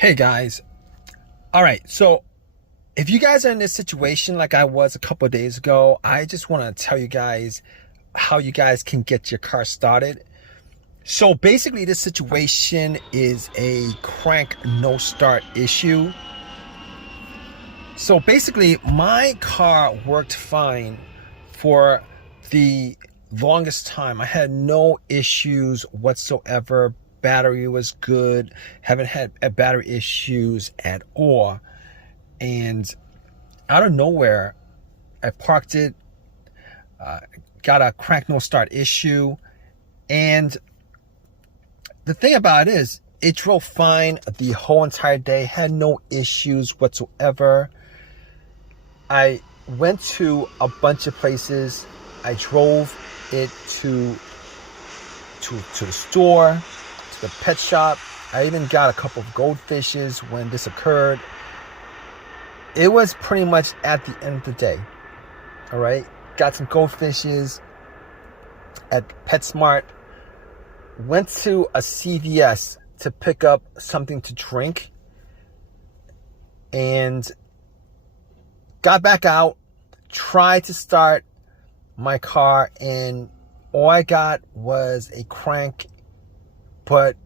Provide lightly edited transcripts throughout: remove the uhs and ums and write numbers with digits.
Hey guys. All right. So if you guys are in this situation like I was a couple of days ago, I just want to tell you guys how you guys can get your car started. So basically this situation is a crank no start issue. So basically my car worked fine for the longest time. I had no issues whatsoever. Battery was good. Haven't had battery issues at all. And out of nowhere, I parked it, got a crank no start issue. And the thing about it is, it drove fine the whole entire day, had no issues whatsoever. I went to a bunch of places. I drove it to the store, to the pet shop. I even got a couple of goldfishes when this occurred. It was pretty much at the end of the day. All right. Got some goldfishes at PetSmart. Went to a CVS to pick up something to drink. And got back out. Tried to start my car. And all I got was a crank. But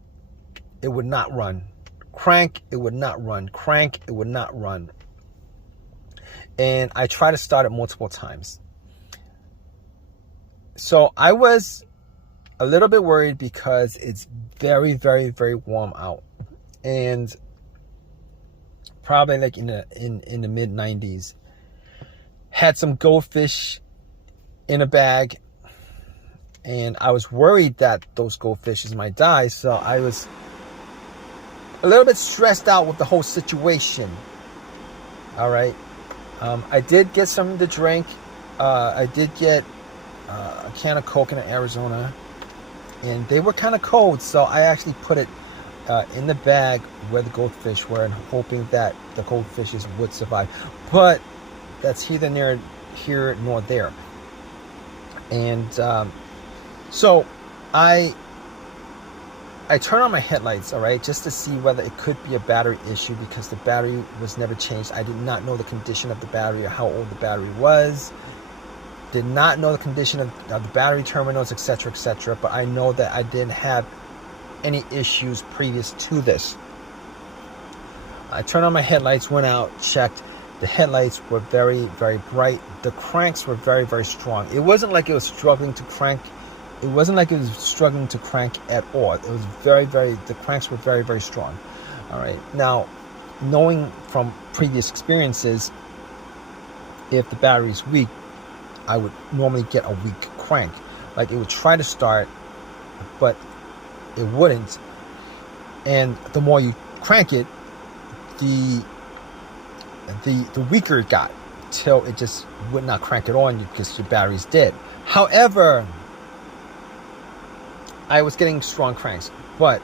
it would not run. Crank, it would not run. Crank, it would not run. And I tried to start it multiple times. So I was a little bit worried because it's very, very, very warm out. And probably like in the mid 90s. Had some goldfish in a bag. And I was worried that those goldfishes might die. So I was a little bit stressed out with the whole situation. All right. I did get something to drink. I did get a can of Coke in Arizona. And they were kind of cold. So I actually put it in the bag where the goldfish were and hoping that the goldfishes would survive. But that's neither here nor there. And so I turned on my headlights, all right, just to see whether it could be a battery issue because the battery was never changed. I did not know the condition of the battery or how old the battery was. Did not know the condition of the battery terminals, etc., etc. But I know that I didn't have any issues previous to this. I turned on my headlights, went out, checked. The headlights were very, very bright. The cranks were very, very strong. It wasn't like it was struggling to crank. It wasn't like it was struggling to crank at all. It was the cranks were very, very strong. All right. Now, knowing from previous experiences, if the battery's weak, I would normally get a weak crank. Like it would try to start, but it wouldn't. And the more you crank it, the weaker it got till it just would not crank it on you because your battery's dead. However, I was getting strong cranks, but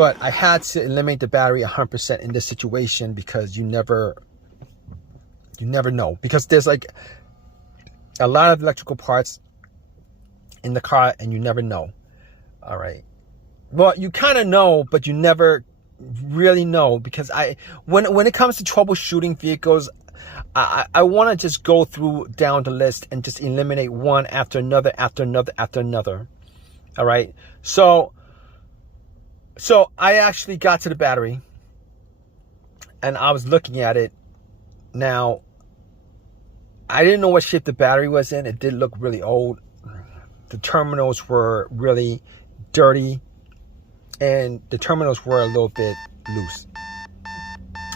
I had to eliminate the battery 100% in this situation because you never know, because there's like a lot of electrical parts in the car and you never know. All right. Well, you kind of know, but you never really know because when it comes to troubleshooting vehicles, I want to just go down the list and just eliminate one after another, after another, after another. All right. So I actually got to the battery and I was looking at it. Now, I didn't know what shape the battery was in. It did look really old. The terminals were really dirty and the terminals were a little bit loose.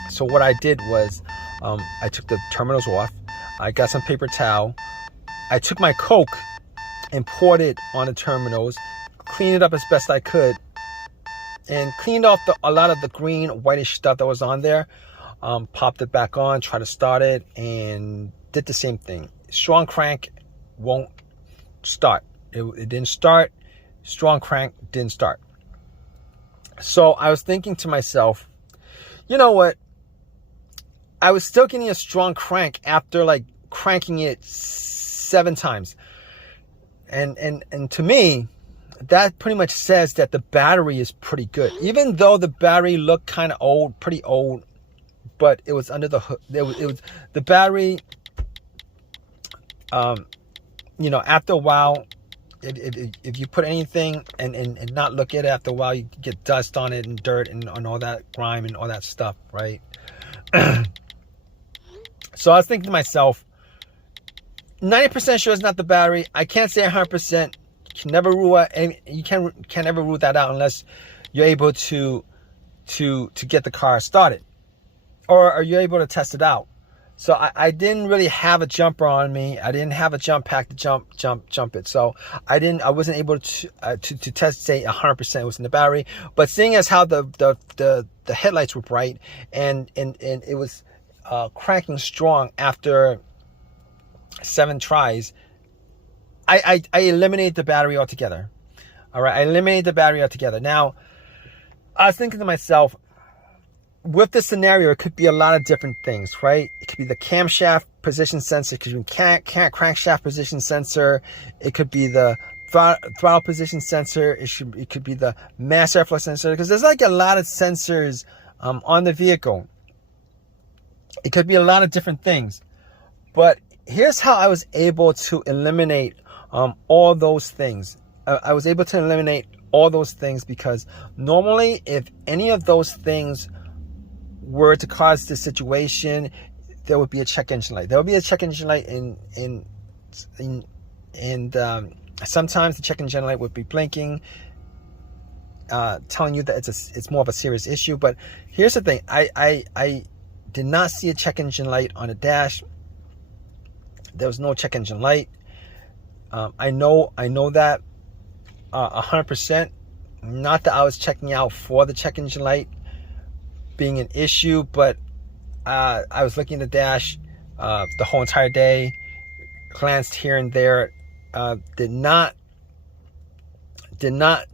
So what I did was I took the terminals off. I got some paper towel. I took my Coke and poured it on the terminals, cleaned it up as best I could, and cleaned off a lot of the green, whitish stuff that was on there. Popped it back on, tried to start it, and did the same thing. Strong crank won't start. It didn't start. Strong crank didn't start. So I was thinking to myself, you know what? I was still getting a strong crank after like cranking it 7 times. And to me, that pretty much says that the battery is pretty good. Even though the battery looked kind of old, pretty old, but it was under the hood. It was the battery, you know, after a while, if you put anything and not look at it after a while, you get dust on it and dirt and all that grime and all that stuff, right? So I was thinking to myself, 90% sure it's not the battery. I can't say 100%. Can never rule out, you can never rule that out unless you're able to get the car started, or are you able to test it out? So I didn't really have a jumper on me. I didn't have a jump pack to jump it. So I wasn't able to test, say 100% it was in the battery. But seeing as how the headlights were bright and it was cranking strong after 7 tries, I eliminated the battery altogether. All right, I eliminated the battery altogether. Now, I was thinking to myself, with this scenario, it could be a lot of different things, right? It could be the camshaft position sensor, it could be crankshaft position sensor, it could be the throttle position sensor, it could be the mass airflow sensor, because there's like a lot of sensors on the vehicle. It could be a lot of different things. But here's how I was able to eliminate all those things. I was able to eliminate all those things because normally if any of those things were to cause this situation, there would be a check engine light. There would be a check engine light and sometimes the check engine light would be blinking, telling you that it's more of a serious issue. But here's the thing, I did not see a check engine light on the dash. There was no check engine light. I know that 100%. Not that I was checking out for the check engine light being an issue, but I was looking at the dash the whole entire day, glanced here and there, did not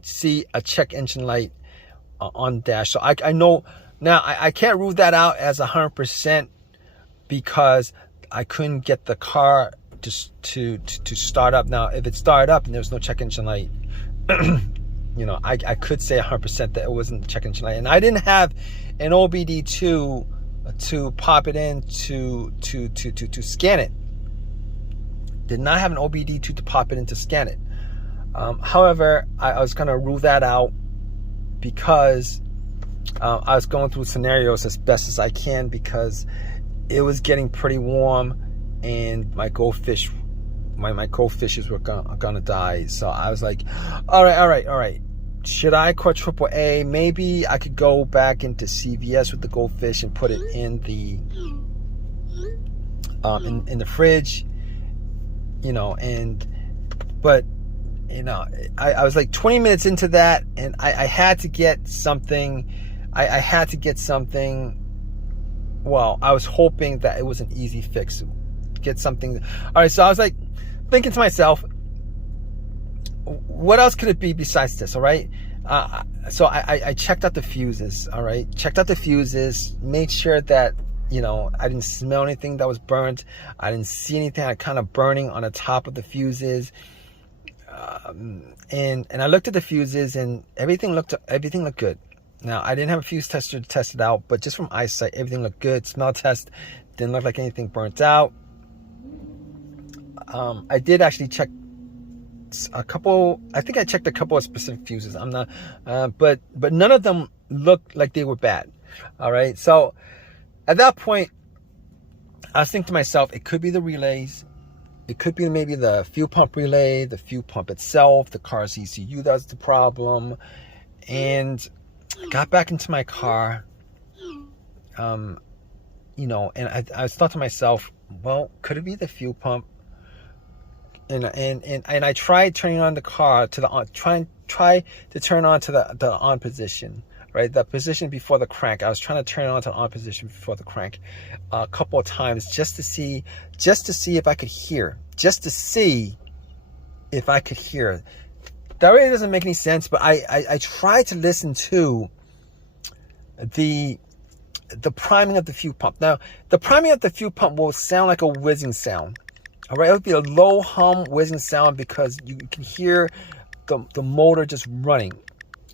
see a check engine light on the dash. So I know now I can't rule that out as 100% because I couldn't get the car to start up. Now, if it started up and there was no check engine light, you know, I could say 100% that it wasn't the check engine light. And I didn't have an OBD2 to pop it in to scan it. Did not have an OBD2 to pop it in to scan it. However, I was going to rule that out because I was going through scenarios as best as I can because it was getting pretty warm and my goldfish, my goldfishes were gonna die. So I was like, all right. Should I call AAA? Maybe I could go back into CVS with the goldfish and put it in the in the fridge, you know. But you know, I was like 20 minutes into that, and I had to get something. I had to get something. Well, I was hoping that it was an easy fix. Get something. All right, so I was like thinking to myself, what else could it be besides this? All right. So I checked out the fuses. All right. Checked out the fuses, made sure that, you know, I didn't smell anything that was burnt. I didn't see anything kind of burning on the top of the fuses. And I looked at the fuses and everything looked good. Now, I didn't have a fuse tester to test it out, but just from eyesight, everything looked good. Smell test didn't look like anything burnt out. I did actually check a couple. I think I checked a couple of specific fuses. I'm not, but none of them looked like they were bad. All right. So at that point, I was thinking to myself, it could be the relays. It could be maybe the fuel pump relay, the fuel pump itself, the car's ECU that's the problem. And I got back into my car, you know, and I thought to myself, well, could it be the fuel pump? And I tried turning on the car to the on, try to turn on to the on position, right? The position before the crank. I was trying to turn it on to the on position before the crank a couple of times just to see if I could hear, That really doesn't make any sense, but I tried to listen to the priming of the fuel pump. Now, the priming of the fuel pump will sound like a whizzing sound. All right, it would be a low hum whizzing sound because you can hear the motor just running.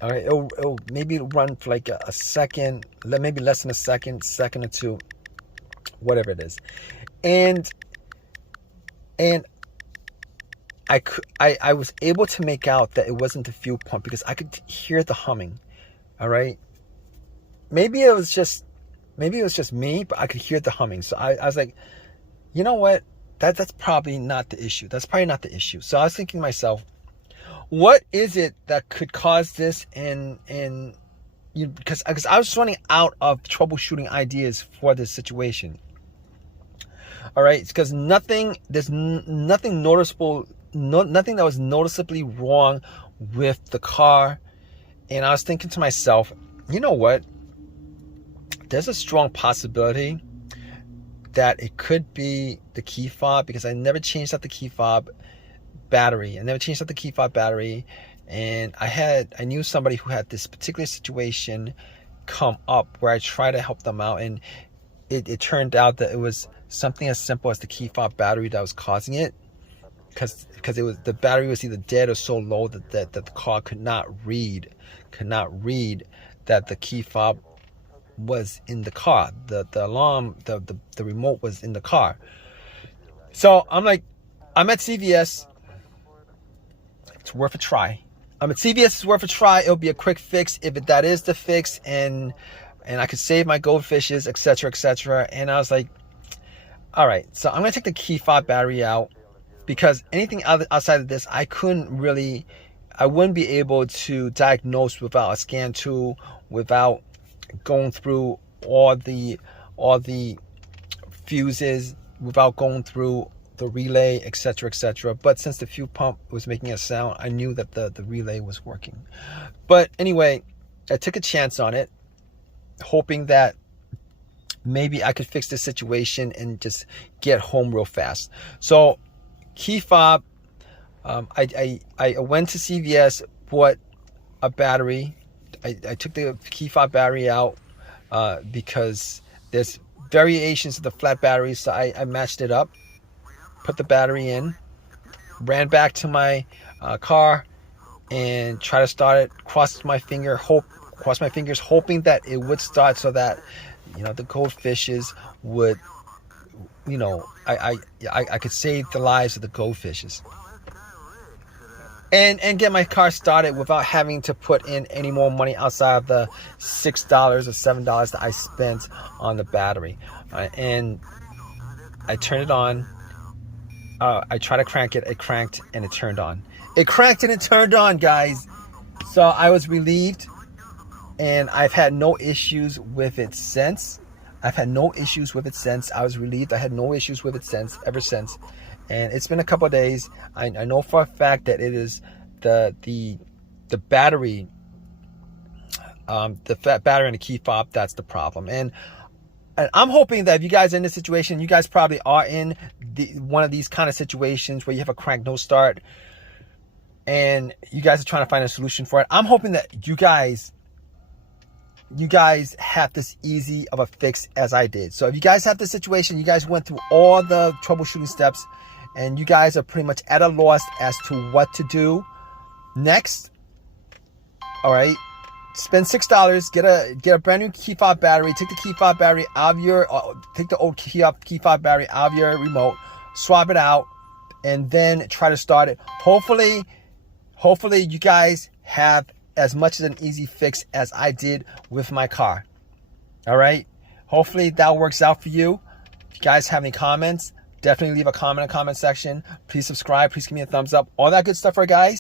All right, it'll maybe run for like a second, maybe less than a second or two, whatever it is, and I was able to make out that it wasn't the fuel pump because I could hear the humming. All right, maybe it was just me, but I could hear the humming. So I was like, you know what? That's probably not the issue. That's probably not the issue. So I was thinking to myself, what is it that could cause this? Because I was running out of troubleshooting ideas for this situation. All right, it's because there's nothing noticeable, nothing that was noticeably wrong with the car. And I was thinking to myself, you know what? There's a strong possibility that it could be the key fob, because I never changed out the key fob battery. And I knew somebody who had this particular situation come up where I tried to help them out, and it turned out that it was something as simple as the key fob battery that was causing it, because the battery was either dead or so low that the car could not read that the key fob was in the car. The alarm, the remote was in the car. So I'm at CVS. It's worth a try. I'm at CVS. It's worth a try. It'll be a quick fix if that is the fix, and I could save my goldfishes, etc., etc. And I was like, all right, so I'm gonna take the key fob battery out, because anything outside of this, I wouldn't be able to diagnose without a scan tool, without going through all the fuses, without going through the relay, etc., etc. But since the fuel pump was making a sound, I knew that the relay was working. But anyway, I took a chance on it, hoping that maybe I could fix the situation and just get home real fast. So key fob, I went to CVS, bought a battery. I took the key fob battery out because there's variations of the flat batteries, so I matched it up, put the battery in, ran back to my car, and tried to start it. Crossed my fingers, hoping that it would start, so that the goldfishes would, I could save the lives of the goldfishes. And get my car started without having to put in any more money outside of the $6 or $7 that I spent on the battery. And I turned it on. I tried to crank it. It cranked and it turned on. It cranked and it turned on, guys. So I was relieved, and I've had no issues with it since. I was relieved. I had no issues with it ever since. And it's been a couple of days. I know for a fact that it is the battery, the fat battery and the key fob that's the problem. And I'm hoping that if you guys are in this situation, you guys probably are in one of these kind of situations where you have a crank no start, and you guys are trying to find a solution for it. I'm hoping that you guys have this easy of a fix as I did. So if you guys have this situation, you guys went through all the troubleshooting steps, and you guys are pretty much at a loss as to what to do next, all right, spend $6, get a brand new key fob battery. Take the key fob battery out of take the old key fob battery out of your remote, swap it out, and then try to start it. Hopefully you guys have as much as an easy fix as I did with my car. All right, hopefully that works out for you. If you guys have any comments, definitely leave a comment in the comment section. Please subscribe. Please give me a thumbs up. All that good stuff, right, guys?